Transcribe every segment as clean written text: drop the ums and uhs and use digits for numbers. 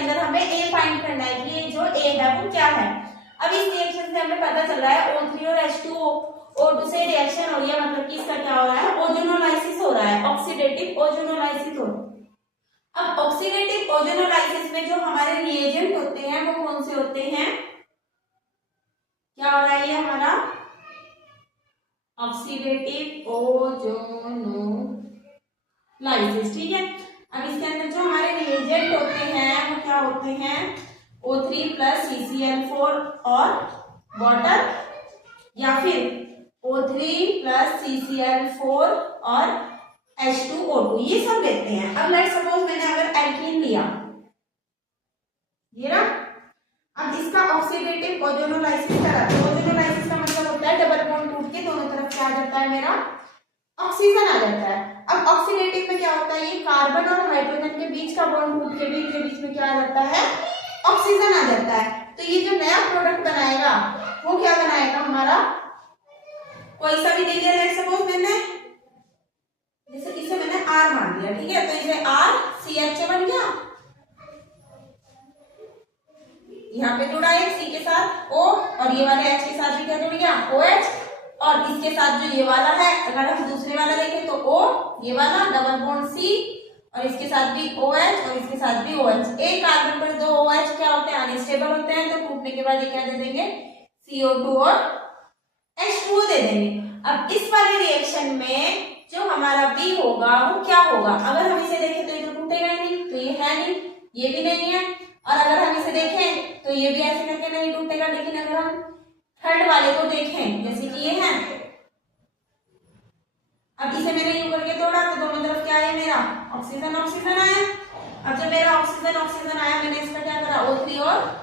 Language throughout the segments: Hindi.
अंदर हमें ए फाइंड करना है कि ये जो ए है वो क्या है। अब इस रिएक्शन से हमें पता चल रहा है O3 और H2O O2 से रिएक्शन हो रही है, मतलब कि इसका क्या हो रहा है, ओजोनोलाइसिस हो रहा है, ऑक्सीडेटिव ओजोनोलाइसिस हो रहा है। अब ऑक्सीडेटिव ओजोनोलाइसिस में जो हमारे रिएजेंट होते हैं वो कौन से होते हैं, क्या हो रहा है ये हमारा ऑक्सीडेटिव ओजोनोलाइसिस, ठीक है। अब इसके अंदर जो हमारे रिएजेंट होते हैं वो क्या होते हैं, O3 प्लस CCl4 और वाटर, या फिर O3 प्लस CCl4 और H2O2, ये सब लेते हैं। अब लेट्स सपोज मैंने अगर एल्कीन लिया, ये ना, अब इसका ऑक्सीडेटिव ओजोनोलाइसिस करा, तो ओजोनोलाइसिस का मतलब होता है डबल बॉन्ड टूट के दोनों तरफ क्या आ जाता है, मेरा ऑक्सीजन आ जाता है। अब ऑक्सीडेटिव में क्या होता है, ये कार्बन और हाइड्रोजन के बीच का बॉन्ड टूट के भी इनके बीच में क्या आ जाता है, ऑक्सीजन आ जाता है। तो ये जो नया प्रोडक्ट बनाएगा वो क्या बनाएगा हमारा, कोई सा भी ले लिया, लेट्स सपोज मैंने जैसे इसे मैंने R मान लिया, ठीक है, तो इसे RCH बन गया, यहाँ पे जुड़ा है C के साथ O, और ये वाले H के साथ भी क्या जुड़ गया, OH, और इसके साथ जो ये वाला है अगर हम दूसरे वाला देखें तो O, ये वाला डबल बॉन्ड C, और इसके साथ भी OH और इसके साथ भी OH। एक कार्बन पर दो OH क्या होते हैं, अनस्टेबल होते हैं, तो टूटने के बाद ये क्या दे देंगे, CO2 और H2O दे देंगे। अब इस वाले रिएक्शन में जो हमारा B होगा वो क्या होगा, अगर हम इसे देखें तो ये तो टूटेगा ही नहीं, तो ये है नहीं, ये भी नहीं है, और अगर हम इसे देखें तो ये भी ऐसे करके नहीं टूटेगा। लेकिन अगर हम थर्ड वाले को देखें जैसे कि ये है, अब इसे मैंने यूं करके तोड़ा तो दोनों तरफ क्या है, मेरा ऑक्सीजन ऑक्सीजन आया। अब जब मेरा ऑक्सीजन ऑक्सीजन आया, मैंने इसका क्या करा, O3 और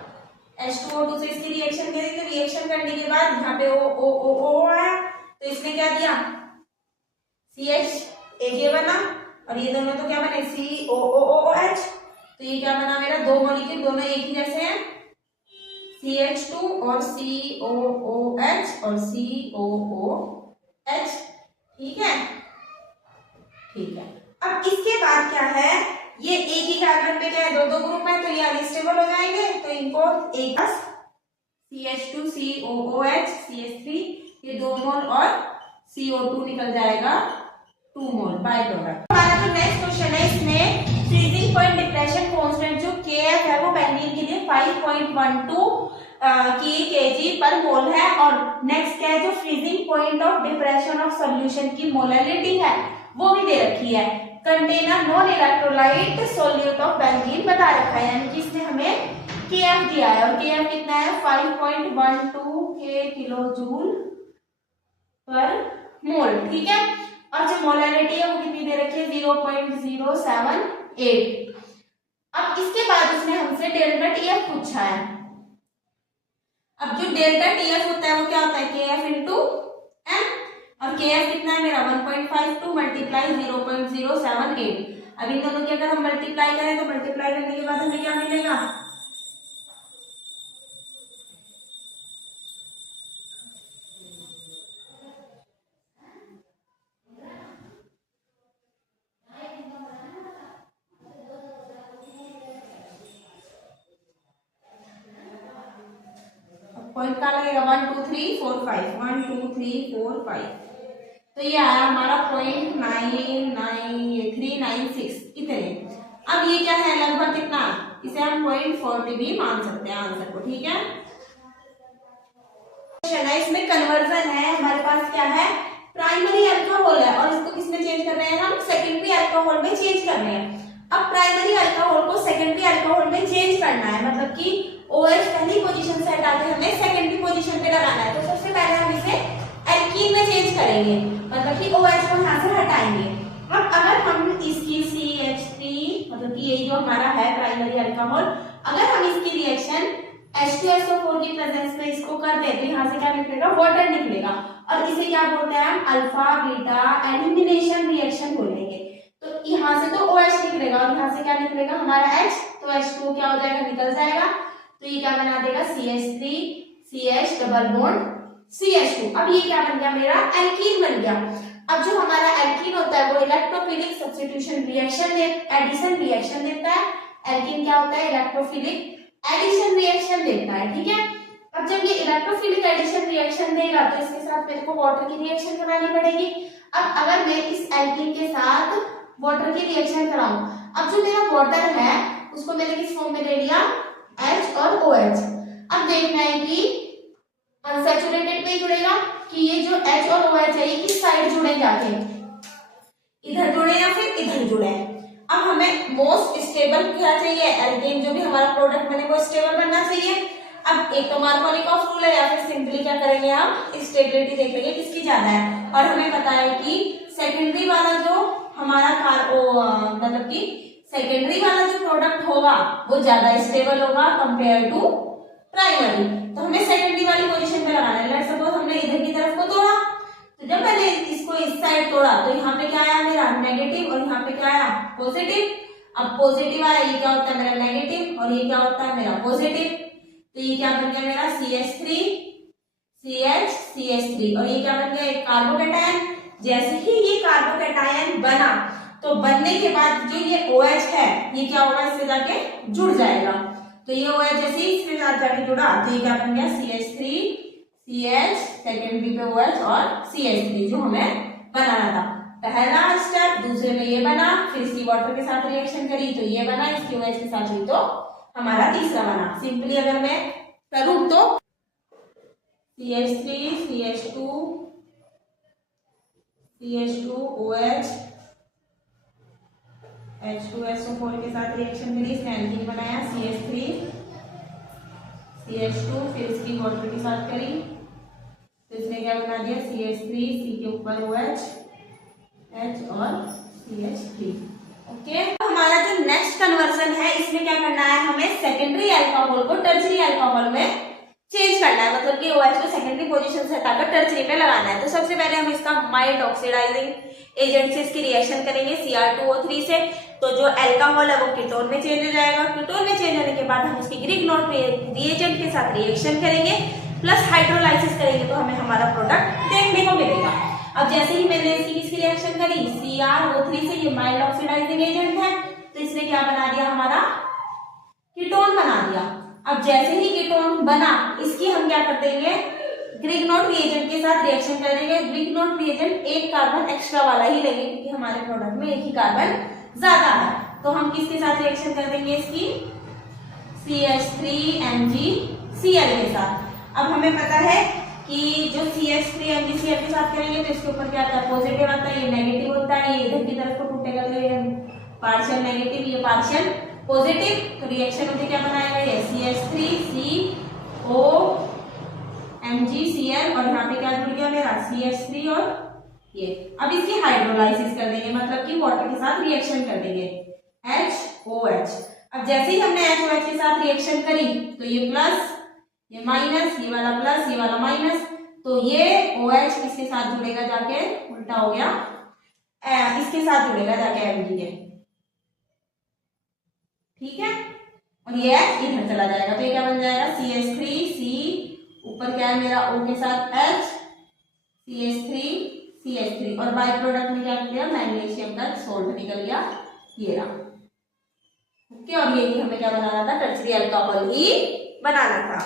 H2O2 से इसकी रिएक्शन करी, तो रिएक्शन करने के बाद यहाँ पे O आया, तो इसने क्या दिया, CH एक ये बना, और ये दोनों तो क्या बने, COOH, तो ये क्या बना मेरा, दो मॉलिक्यूल दोनों एक ही जैसे हैं, CH2 और COOH और COOH, ठीक है, ठीक है। अब इसके बाद क्या है, ये एक ही कार्बन पे क्या है, दो दो ग्रुप है, तो ये अनस्टेबल हो जाएंगे, तो इनको एक CH2 COOH CH3 ये 2 मोल और CO2 निकल जाएगा 2 मोल बाय प्रोडक्ट। हमारा जो नेक्स्ट क्वेश्चन है, इसमें फ्रीजिंग पॉइंट डिप्रेशन कांस्टेंट जो KF है वो बेंजीन के लिए 5.12 kg पर मोल है, और नेक्स्ट क्या है, जो freezing point of depression of solution की मोलैलिटी है वो भी दे रखी है, container non electrolyte solute of benzene बता रखा है, यानी कि इसमें हमें KF दिया है, और KF कितना है 5.12 किलो जूल पर मोल, ठीक है। और जो मोलैलिटी है वो कितनी दे रखी है, 0.078। अब इसके बाद उसने हमसे डेल्टा TF पूछा है। अब जो डेल्टा TF होता है वो क्या होता है, KF इंटू M, और KF कितना है मेरा 1.52 मल्टीप्लाई 0.078। अब इन दोनों की अगर हम मल्टीप्लाई करें तो मल्टीप्लाई करने के बाद हमें क्या मिलेगा, पॉइंट का लगेगा 1 2 3 4 5 1 2 3 4 5, तो ये आया हमारा 0.396 इतने। अब ये क्या है, लगभग कितना, इसे हम 0.40 भी मान सकते हैं आंसर को, ठीक है। इसमें कन्वर्जन है, हमारे पास क्या है, प्राइमरी अल्कोहल है, और इसको किसमें चेंज कर रहे हैं, हम सेकेंडरी अल्कोहल में चेंज कर रहे हैं। अब प्राइमरी अल्कोहल को सेकेंडरी अल्कोहल में चेंज करना है, मतलब कि OH पहली पोजीशन से हटा के हमें सेकेंडरी पोजीशन पे लगाना है, तो सबसे पहले हम इसे एल्कीन में चेंज करेंगे, मतलब कि OH को यहाँ से हटाएंगे। अब अगर हम इसकी CH3 मतलब कि ये जो हमारा है प्राइमरी अल्कोहल, अगर हम इसकी रिएक्शन H2SO4 की प्रेजेंस में इसको कर दें तो यहाँ से क्या निकलेगा, वाटर निकलेगा, और इसे क्या बोलते हैं हम, अल्फा बीटा एलिमिनेशन रिएक्शन बोलेंगे। तो यहाँ से तो OH निकलेगा, और यहाँ से क्या निकलेगा हमारा H, तो H2 क्या हो जाएगा, निकल जाएगा, तो ये क्या बना देगा, CH3 CH double bond CH2। अब ये क्या बन गया, मेरा एल्कीन बन गया। अब जो हमारा एल्कीन होता है वो electrophilic substitution reaction addition reaction देता है, एल्कीन क्या होता है, इलेक्ट्रोफिलिक एडिशन रिएक्शन देता है, ठीक है। अब जब ये इलेक्ट्रोफिलिक एडिशन रिएक्शन देगा तो इसके साथ मेरे को वाटर की रिएक्शन करानी पड़ेगी। अब अगर मैं इस एल्कीन के साथ वाटर की रिएक्शन कराऊं, अब जो मेरा वाटर है उसको मैंने किस फॉर्म में ले लिया, H और OH। अब देखना है कि अनसैचुरेटेड में जुड़ेगा कि ये जो H और OH है ये किस साइड जुड़े, जाके इधर जुड़े या फिर इधर जुड़े। अब हमें मोस्ट स्टेबल क्या चाहिए, एल्केन जो भी हमारा प्रोडक्ट बने वो स्टेबल बनना चाहिए। अब एक तो मार्कोनिकॉफ रूल है या फिर सिंपली क्या करेंगे, हम स्टेबिलिटी देख लेंगे किसकी ज्यादा है। और हमें पता है कि सेकेंडरी वाला जो हमारा मतलब कि सेकेंडरी वाला जो प्रोडक्ट होगा वो ज्यादा स्टेबल होगा कंपेयर टू प्राइमरी। तो हमें सेकेंडरी वाली पोजीशन पे लगाना है। लेट्स सपोज हमने इधर की तरफ को तोड़ा, तो जब मैंने इसको इस साइड तोड़ा तो यहाँ पे क्या आया मेरा नेगेटिव और यहाँ पे क्या आया पॉजिटिव। अब पॉजिटिव आया, ये क्या होता है मेरा नेगेटिव और ये क्या होता है मेरा पॉजिटिव। तो ये क्या बन गया मेरा CH3 CH CH3 और ये क्या बन गया एक कार्बोकैटायन। जैसे ही ये कार्बोकैटायन बना तो बनने के बाद जो ये OH है ये क्या होगा, इससे जाके जुड़ जाएगा। तो ये OH जैसे ही इसके साथ जाके जुड़ा तो ये क्या बन गया CH3 CH, सेकेंडरी पे OH और CH3 जो हमें बनाना था। पहला स्टेप, दूसरे में ये बना, फिर इसकी वाटर के साथ रिएक्शन करी तो ये बना, इसकी OH के साथ हुई तो हमारा तीसरा बना। सिंपली अगर मैं करूं तो CH3 CH2 CH2 OH H2SO4 के साथ रिएक्शन करी, इसने एल्कीन बनाया CH3 CH2, फिर इसकी वाटर के साथ करी तो इसने क्या बना दिया CH3, C के ऊपर OH, H और CH3। ओके, हमारा जो नेक्स्ट कन्वर्जन है इसमें क्या करना है, हमें सेकेंडरी अल्कोहल को टर्शरी अल्कोहल में चेंज करना है। मतलब कि OH को सेकेंडरी पोजीशन से हटाकर टर्शरी पे लगाना है। तो सबसे पहले हम इसका माइल्ड ऑक्सीडाइजिंग एजेंट से इसकी रिएक्शन करेंगे Cr2O3 से। तो जो अल्कोहल है वो कीटोन में चेंज हो जाएगा। कीटोन में चेंज होने के बाद हम उसकी ग्रिग्नॉट रिएजेंट के साथ रिएक्शन करेंगे प्लस हाइड्रोलाइसिस करेंगे तो हमें हमारा प्रोडक्ट देखने को मिलेगा। अब जैसे ही मैंने इसकी रिएक्शन करी CrO3 से, ये माइल्ड ऑक्सीडाइजिंग एजेंट है तो इसने क्या बना दिया, हमारा कीटोन बना दिया। अब जैसे ही कीटोन बना इसकी हम क्या कर देंगे, ग्रिग्नॉट रिएजेंट के साथ रिएक्शन कर देंगे। ग्रिग्नॉट रिएजेंट एक कार्बन एक्स्ट्रा वाला ही लेंगे क्योंकि हमारे प्रोडक्ट में एक ही कार्बन ज्यादा है। तो हम किसके साथ रिएक्शन कर देंगे, इसकी CH3MgCl के साथ। अब हमें पता है कि जो CH3MgCl के साथ करेंगे तो इसके ऊपर क्या आता है, पॉजिटिव आता है, ये नेगेटिव होता है, ये इधर की तरफ को टूटेगा तो ये पार्शियल नेगेटिव, ये पार्शियल पॉजिटिव। तो रिएक्शन होते क्या बनाएगा, ये CH3COMgCl और यहाँ पे क्या जुड़ गया मेरा CH3 और ये। अब इसकी हाइड्रोलाइसिस कर देंगे, मतलब कि वाटर के साथ रिएक्शन कर देंगे HOH। अब जैसे ही हमने HOH के साथ रिएक्शन करी तो ये प्लस, ये माइनस, ये वाला प्लस, ये वाला माइनस, तो ये OH किसके साथ जुड़ेगा, जाके उल्टा हो गया, इसके साथ जुड़ेगा जाके Mg के, ठीक है। और ये इधर चला जाएगा तो ये क्या बन जाएगा CH3C, ऊपर क्या है मेरा O के साथ H, CH3 और बाई प्रोडक्ट में क्या निकल गया, मैग्नीशियम का सोल्ट निकल गया, ये रहा। ओके, और ये हमें क्या बनाना था, टर्शरी अल्कोहल ही बनाना था।